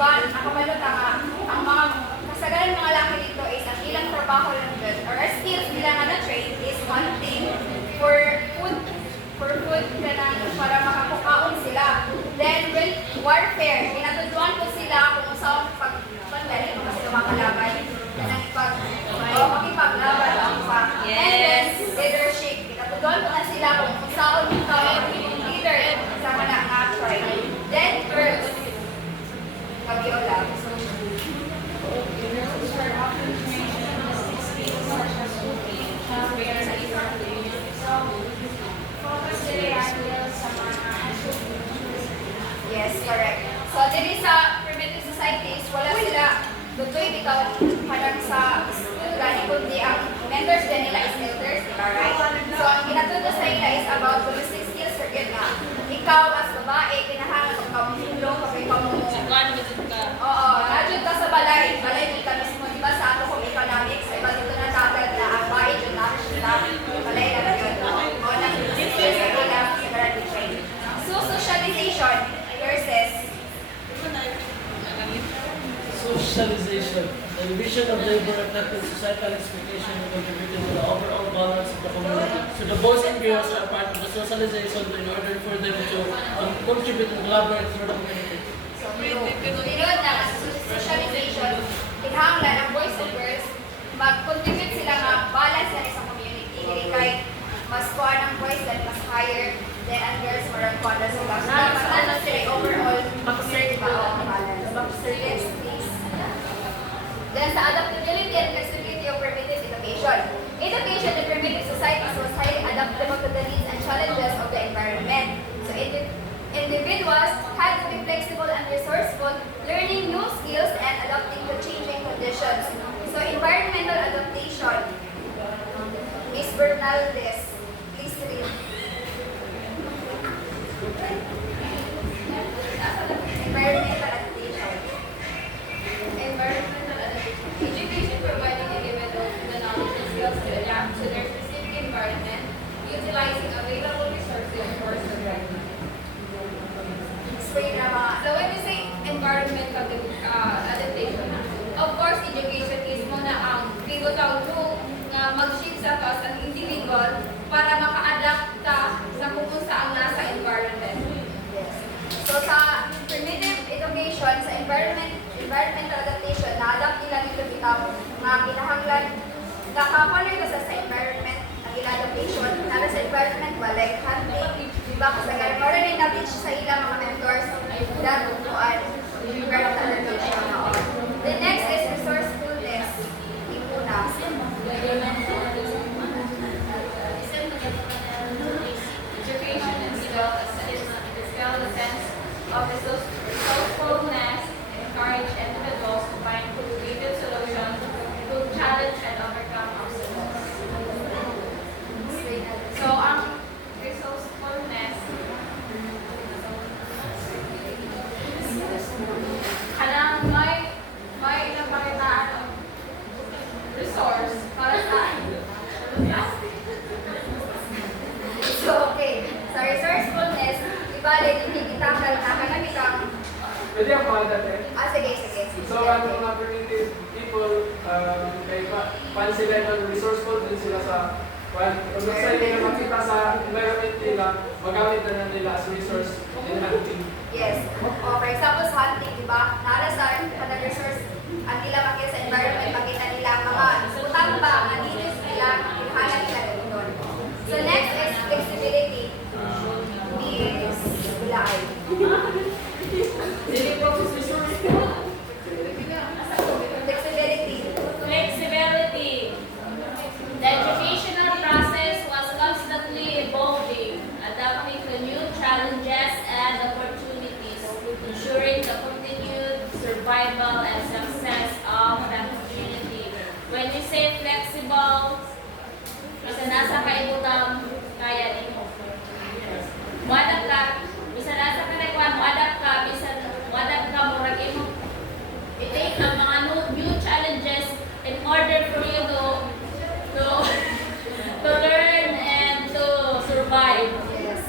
uban, nakabalo ka nga, ang mga kasagaran mga laki dito is ang ilang trabaho lang dun, or skills nila nga na-train is hunting for food para makakukaon sila. Then, with warfare, pinatutuan ko sila kung saan pagdali mo kasi lumakalaban. Makipaglaban ang pa. And then, leadership. Pinatutuan ko na sila kung saan yung leader sa mga na-try. Then, girls. Pag-iola. Yes, correct. So, dito sa primitive societies, wala sila dutoy bitaw parang sa school gani kundi ang mentors din nila is elders, right? So, ang ginatuto sa ila is about domestic skills for good na. Ikaw as babae, kinahanglan kung ikaw mahulong, kung ikaw mo... Oo, nadyo ka sa balay. Balay dito mismo, di ba sa ato kung economics, iba dito na tatag na ang bahay dyan na sila. Balay na yun. O, nag-skills sa ila sa graduate. So, socialization versus socialization. The division of labor reflected societal expectation and contributed to the overall balance of the community. So the boys and girls are part of the socialization in order for them to contribute and collaborate for the community. So, tinod na socialization, kinahanglan ang boys and girls, mag-contribute sila nga balance na sa community. Hindi kay mas kuha ng boys and mas higher than ang girls marang kuha na sila. So, dapat ano sila overall, balance. Yes, please. Then sa adaptability and flexibility of primitive education. Education in primitive societies was highly adaptable to the needs and challenges of the environment. So individuals had to be flexible and resourceful, learning new skills and adapting to changing conditions. So environmental adaptation is Bernaldez. Please read. Environmental adaptation. Education providing individuals with the knowledge and skills to adapt to their specific environment, utilizing available resources for survival. Explain na ba? So when we say environmental adaptation, of course, education is muna ang pivotal role na mag-shift sa us ang individual para maka-adapt sa kung saan nasa environment. Yes. So sa primitive education, sa environmental adaptation, na-adapt nila dito bitaw nga kinahanglan nakapaler ka sa environment ang ila adaptation para sa environment balay hunting diba kasi kaya rin na-teach sa ilang mga mentors that tutuan environmental adaptation na the next is resourcefulness imuna education and skill the sense of resourcefulness encourage individuals to find creative solutions to challenge and overcome obstacles. So, ang resourcefulness, kanang may ilang pakitaan ng resource para saan? So, okay. Sa resourcefulness, ibalik, hindi kita kanang itang Pwede ako mga dati. sige. So, ang mga primitive people, kay pan sila ng resourceful din sila sa kung saan nila makita sa environment nila, magamit na nila as resource in hunting. Yes. For example, sa hunting, di ba? Nara sa resource, ang nila makita sa environment, makita nila mga utang ba, mga needs nila, hinahanap nila doon. So next is flexibility. Means bulay. Flexibility. The educational process was constantly evolving, adapting to new challenges and opportunities, ensuring the continued survival and success of the community. When we say flexible, isa nasa kaibutang kaya nito. Muadap ka, bisa nasa kanagwan, muadap ka, murag imo. I-take ang mga new challenges in order for you to learn and to survive. Yes.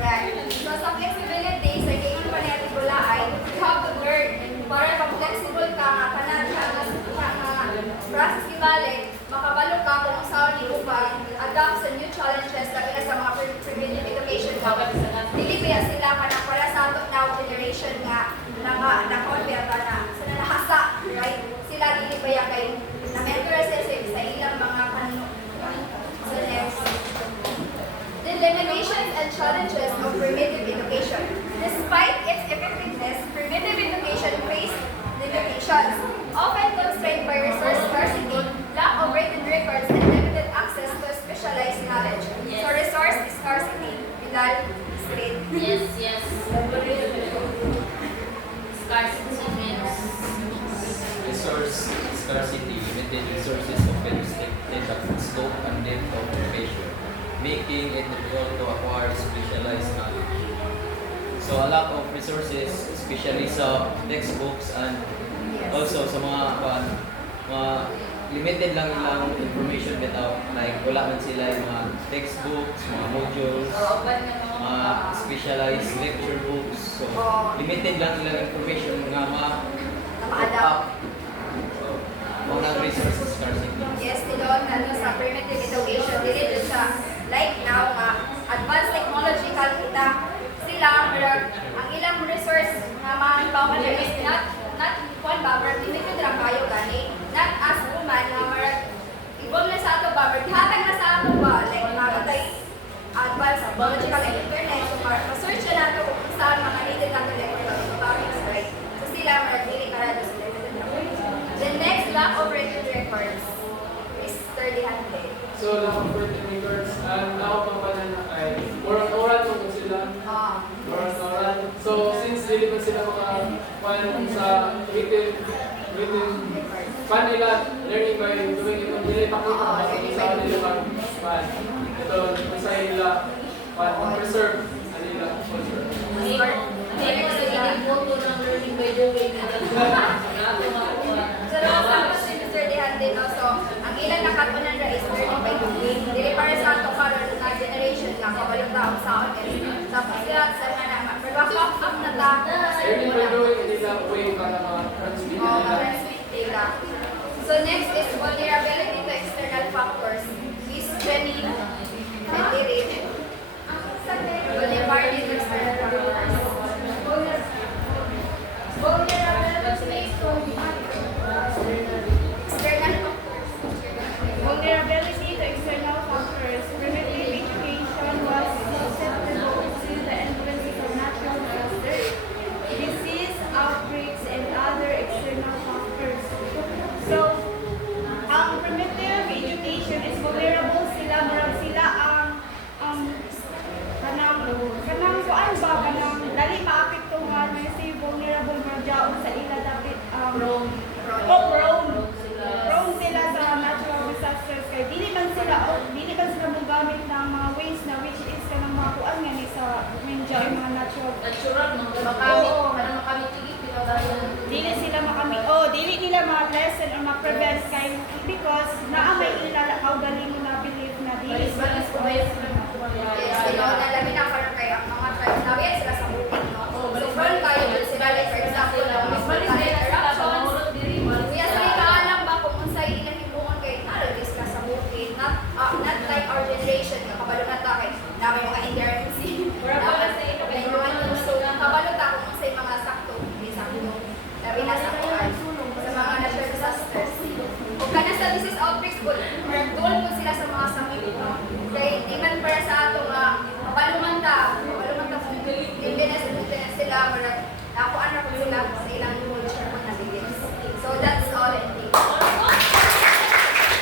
Right. So sa flexibility, sa game pa natin bulaan, you have to learn sa new challenges labi na sa mga preventive education nga dili kaya sila kanang para sa ato now generation nga na-convert na sa nahasa, right? Sila dili kaya kay na-mentor sa ilang mga kanino. So next, the limitations and challenges of primitive education. Despite its effectiveness, primitive education faced limitations, often constrained by resource scarcity, lack of written records, and limited access to specialized knowledge. So resource scarcity, Vidal, straight. Yes. Scarcity means Resource scarcity, limited resources often restrict the scope and depth of education, making it difficult to acquire specialized knowledge. So a lot of resources, especially sa textbooks and also sa mga limited lang ilang information bitaw, like wala man sila yung mga textbooks, mga modules, mga specialized lecture books. So limited lang ilang information nga Ma-adapt. So, mga resources scarcity. Yes, nilon sa primitive education, dili dun sa like now nga advanced technological kita sila ang ilang resource nga mahibaw is not kwan ba limited ra kayo gani not as human nga marag ibon na sa ato ba hatag na sa ato ba like makatay advanced technological and internet so ma-search na nato kung saan mga needed nato like right so sila marag dili karado sa limited ra. The next, lack of written records is 30-handed. So, lack of written records, and ako pa pala na ay oral mo sila. Oral. So, since dili pa sila pan sa written pan nila learning by doing it, dili pa kita sa nila pan. Ito, sa nila pan preserve nila culture. Hindi ko sila photo ng learning by doing. So, nakasama si Mr. Dehande, no? So, ang ilang nakatunan na is learning by doing. Dili para sa ato karon na generation nga kabalong taong sa akin. Tapos sila sa mga mag-walk up na ta. Learning by doing nila way para ma-transmit nila. Transmit data. So, next is vulnerability to external factors. Miss Jenny and Irene. Vulnerability to external factors. Vulnerability to external factors. Primitive education was susceptible to the influences of natural disasters, disease outbreaks, and other external factors. So, ang primitive education is vulnerable sila, marag sila ang kanang kuan ba kanang dali maapektuhan na si vulnerable marag jaon sa ila dapat prone sila sa natural disasters kay dili man sila mogamit ng mga ways na which is kanang mga kuan nga ni sa menja yung mga natural dili sila dili nila ma-lessen or ma-prevent kay because naa may ilala galing mo na believe na dili sila Yes, nalamin na parang kaya ang mga tribes namin sila sa bukid, no? So, burn kayo dun sila, like for example, mas maliit eruptions. Kaya sa ikaalam ba kung unsay ilang hibuon kay nalagis ka sa bukid, not like our generation, kabalo na tayo, namin mga intervency. So, kabalo ta kung unsay mga sakto, labi na sa mga natural disasters. Kung ka na sa disease outbreaks po, doon po sila sa mga sakit, no? Kaya di man para sa ato nga, mapaluman ta kung limbiness sila, nakuan na po sila sa